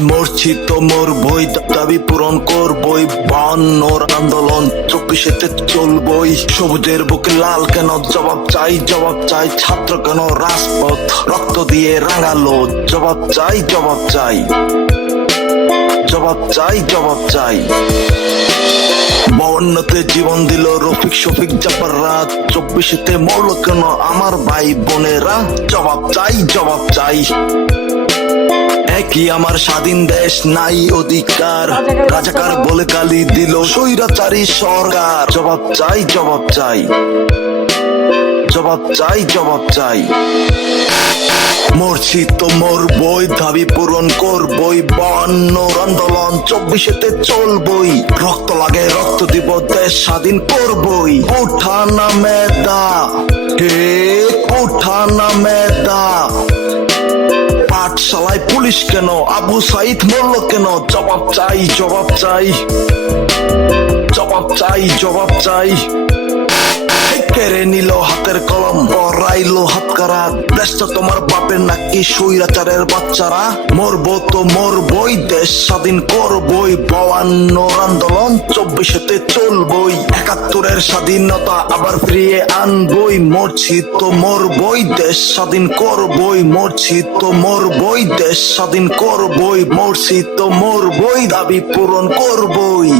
মরছি তো মোর বই দাবি পূরণ করবই। বান্নর আন্দোলন চব্বিশেতে চলবই। সবুজের বুকে লাল কেন? জবাব চাই জবাব চাই। ছাত্র কেন? রাজপথ রক্ত দিয়ে রাঙালো। জবাব চাই জবাব চাই। জবাব চাই জবাব চাই। বাউন্নতে জীবন দিল রফিক শফিক জাপার রাত চব্বিশেতে মরল কেন? আমার ভাই বোনেরা। জবাব চাই জবাব চাই। একই আমার স্বাধীন দেশ? নাই অধিকার। রাজাকার বলে গালি দিল স্বৈরাচারী সরকার। জবাব চাই জবাব চাই। জবাব চাই জবাব চাই। মরছি তো মরবই দাবি পূরণ করবই। বান্ন আন্দোলন, চব্বিশেতে চলবই। রক্ত লাগে, রক্ত দিব দেশ স্বাধীন করবই। উঠা না মেদা পাঠশালায় পুলিশ কেন? আবু সাইদ মরল কেন? জবাব চাই জবাব চাই। জবাব চাই জবাব চাই। কেড়ে নিল দেশটা তোমার বাপের নাকি সৈরাচারের বাচ্চারা? মরবো তো মরবই, দেশ স্বাধীন করবই বাউান্ন আন্দোলন, চব্বিশেতে চলবই। একাত্তরের স্বাধীনতা আবার ফিরিয়ে আনবই, মরছি তো মরবই, দেশ স্বাধীন করবই, মরছি তো মরবই, দেশ স্বাধীন করবই, মরছি তো মরবই, দাবি পূরণ করবই।